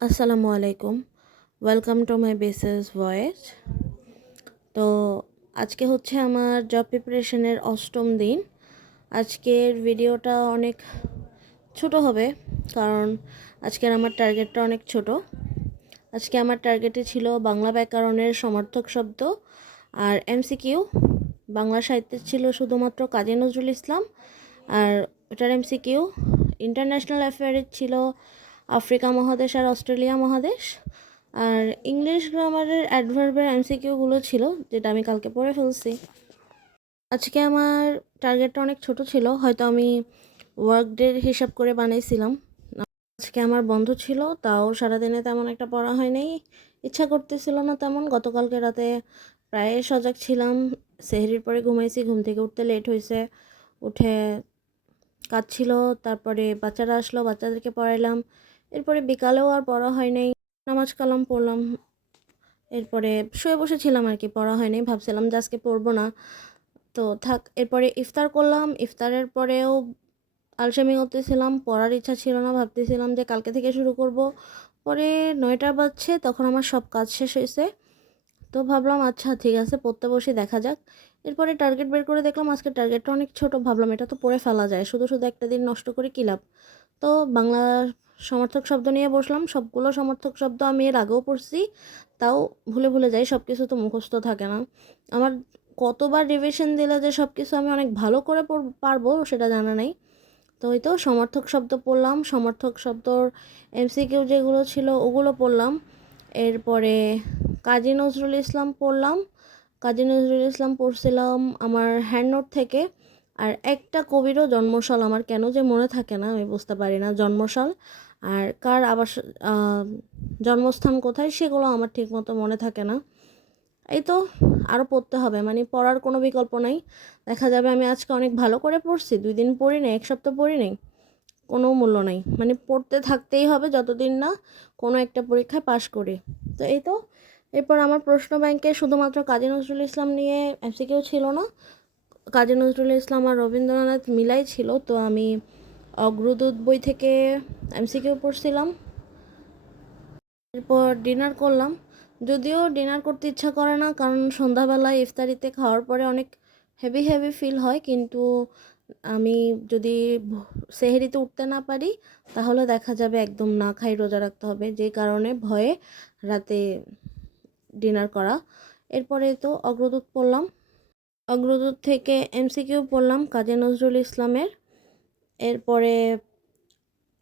আসসালামু আলাইকুম। Welcome to my basis voice. তো আজকে হচ্ছে আমার জব প্রিপারেশনের অষ্টম দিন। আজকের ভিডিওটা অনেক ছোট হবে, কারণ আজকের আমার টার্গেটটা অনেক ছোট। আজকে আমার টার্গেটে ছিল বাংলা ব্যাকরণের সমার্থক শব্দ আর এমসিকিউ। বাংলা সাহিত্যের ছিল শুধুমাত্র কাজী নজরুল ইসলাম আর ওটার এমসিকিউ। ইন্টারন্যাশনাল অ্যাফেয়ারের ছিল আফ্রিকা মহাদেশ আর অস্ট্রেলিয়া মহাদেশ। আর ইংলিশ গ্রামারের অ্যাডভার্বের এমসিকিউগুলো ছিল, যেটা আমি কালকে পড়ে ফেলছি। আজকে আমার টার্গেটটা অনেক ছোট ছিল, হয়তো আমি ওয়ার্ক ডের হিসাব করে বানাইছিলাম। আজকে আমার বন্ধ ছিল, তাও সারাদিনে তেমন একটা পড়া হয় নাই, ইচ্ছা করতেছিল না তেমন। গতকালকে রাতে প্রায় সজাগ ছিলাম, সেহরির পরে ঘুমাইছি, ঘুম থেকে উঠতে লেট হয়েছে। উঠে কাজ ছিল, তারপরে বাচ্চারা আসলো, বাচ্চাদেরকে পড়াইলাম। এরপরে বিকালেও আর পড়া হয় নাই, নামাজ কালাম পড়লাম। এরপরে শুয়ে বসেছিলাম আর কি, পড়া হয়নি। ভাবছিলাম যে আজকে পড়বো না, তো থাক। এরপরে ইফতার করলাম, ইফতারের পরেও আলসেমি করতেছিলাম, পড়ার ইচ্ছা ছিল না। ভাবতেছিলাম যে কালকে থেকে শুরু করব। পরে 9টা বাজছে, তখন আমার সব কাজ শেষ হয়েছে। তো ভাবলাম আচ্ছা ঠিক আছে, পড়তে বসে দেখা যাক। এরপরে টার্গেট বের করে দেখলাম আজকে টার্গেটটা অনেক ছোট। ভাবলাম এটা তো পড়ে ফেলা যায়, শুধু শুধু একটা দিন নষ্ট করে কী লাভ। তো বাংলা সমার্থক শব্দ নিয়ে বসলাম। সবগুলো সমার্থক শব্দ আমি এর আগেও পড়ছি, তাও ভুলে ভুলে যাই, সব কিছু তো মুখস্থ থাকে না আমার। কতবার রিভিশন দিলে যে সব কিছু আমি অনেক ভালো করে পারবো সেটা জানা নেই। তো ওই তো সমার্থক শব্দ পড়লাম, সমার্থক শব্দর এমসিকিউ যেগুলো ছিল ওগুলো পড়লাম। এরপরে কাজী নজরুল ইসলাম পড়লাম। কাজী নজরুল ইসলাম পড়ছিলাম আমার হ্যান্ড নোট থেকে। আর একটা কবিরও জন্মসাল আমার কেন যে মনে থাকে না, আমি বুঝতে পারি না। জন্মসাল আর কার আবাস, জন্মস্থান কোথায়, সেগুলো আমার ঠিক মতো মনে থাকে না। এই তো আরও পড়তে হবে, মানে পড়ার কোনো বিকল্প নাই। দেখা যাবে আমি আজকে অনেক ভালো করে পড়ছি, 2 দিন পড়ি নেই, 1 সপ্তাহ পড়ি নেই, কোনো মূল্য নাই। মানে পড়তে থাকতেই হবে যতদিন না কোনো একটা পরীক্ষায় পাশ করি। তো এই তো। এরপর আমার প্রশ্ন ব্যাংকে শুধুমাত্র কাজী নজরুল ইসলাম নিয়ে এমসিকিউ ছিল না, কাজী নজরুল ইসলাম আর রবীন্দ্রনাথ মিলাই ছিল। তো আমি অগ্রদূত বই থেকে এমসিকিউ পড়ছিলাম। এরপর ডিনার করলাম। যদিও ডিনার করতে ইচ্ছা করে না, কারণ সন্ধ্যাবেলায় ইফতারিতে খাওয়ার পরে অনেক হেভি হেভি ফিল হয়। কিন্তু আমি যদি সেহরিতে উঠতে না পারি, তাহলে দেখা যাবে একদম না খাই রোজা রাখতে হবে, যে কারণে ভয়ে রাতে ডিনার করা। এরপরে তো অগ্রদূত পড়লাম। অগ্রদূত থেকে এমসিকিউ পড়লাম কাজী নজরুল ইসলামের। এরপরে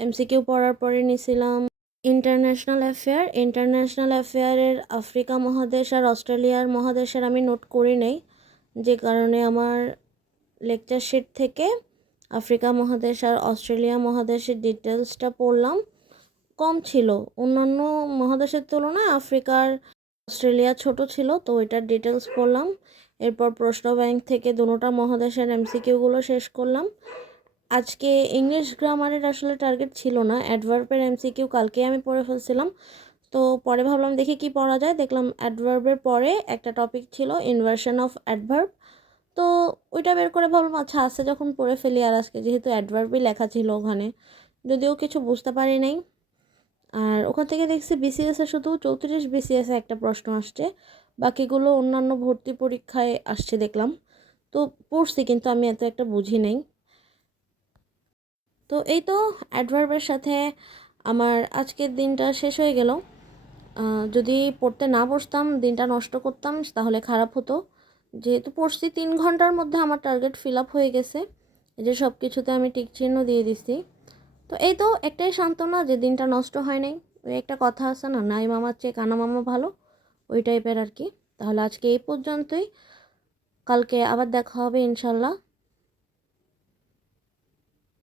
এমসিকিউ পড়ার পরে নিয়েছিলাম ইন্টারন্যাশনাল অ্যাফেয়ার। ইন্টারন্যাশনাল অ্যাফেয়ারের আফ্রিকা মহাদেশ আর অস্ট্রেলিয়ার মহাদেশের আমি নোট করি নেই, যে কারণে আমার লেকচার শিট থেকে আফ্রিকা মহাদেশ আর অস্ট্রেলিয়া মহাদেশের ডিটেলসটা পড়লাম। কম ছিল, অন্যান্য মহাদেশের তুলনায় আফ্রিকার অস্ট্রেলিয়া ছোট ছিল, তো ওইটার ডিটেলস পড়লাম। এরপর প্রশ্ন ব্যাংক থেকে দুটোটা মহাদেশের এমসিকিউগুলো শেষ করলাম। আজকে ইংলিশ গ্রামারের আসলে টার্গেট ছিল না, অ্যাডভার্বের এমসিকিউ কালকে আমি পড়ে ফেলছিলাম। তো পরে ভাবলাম দেখি কি পড়া যায়, দেখলাম অ্যাডভার্বের পরে একটা টপিক ছিল ইনভার্সন অফ অ্যাডভার্ব। তো ওইটা বের করে ভাবলাম আচ্ছা আছে যখন পড়ে ফেলি। আর আজকে যেহেতু অ্যাডভার্বই লেখা ছিল ওখানে, যদিও কিছু বুঝতে পারি নাই। আর ওখান থেকে দেখছি বিসিএসে শুধু 34 বিসিএসে একটা প্রশ্ন আসছে, বাকিগুলো অন্যান্য ভর্তি পরীক্ষায় আসছে দেখলাম। তো পড়ছি, কিন্তু আমি এত একটা বুঝি নেই। তো এই তো অ্যাডভার্বের সাথে আমার আজকের দিনটা শেষ হয়ে গেল। যদি পড়তে না বসতাম, দিনটা নষ্ট করতাম, তাহলে খারাপ হতো। যেহেতু পড়ছি 3 ঘন্টার মধ্যে আমার টার্গেট ফিল আপ হয়ে গেছে, এই যে সব কিছুতে আমি টিক চিহ্ন দিয়ে দিছি। তো এই তো একটাই সান্ত্বনা যে দিনটা নষ্ট হয় নাই। ওই একটা কথা আছে না, নাই মামার চেয়ে কানা মামা ভালো, ওই টাইপের আর কি। তাহলে আজকে এই পর্যন্তই, কালকে আবার দেখা হবে ইনশাল্লাহ।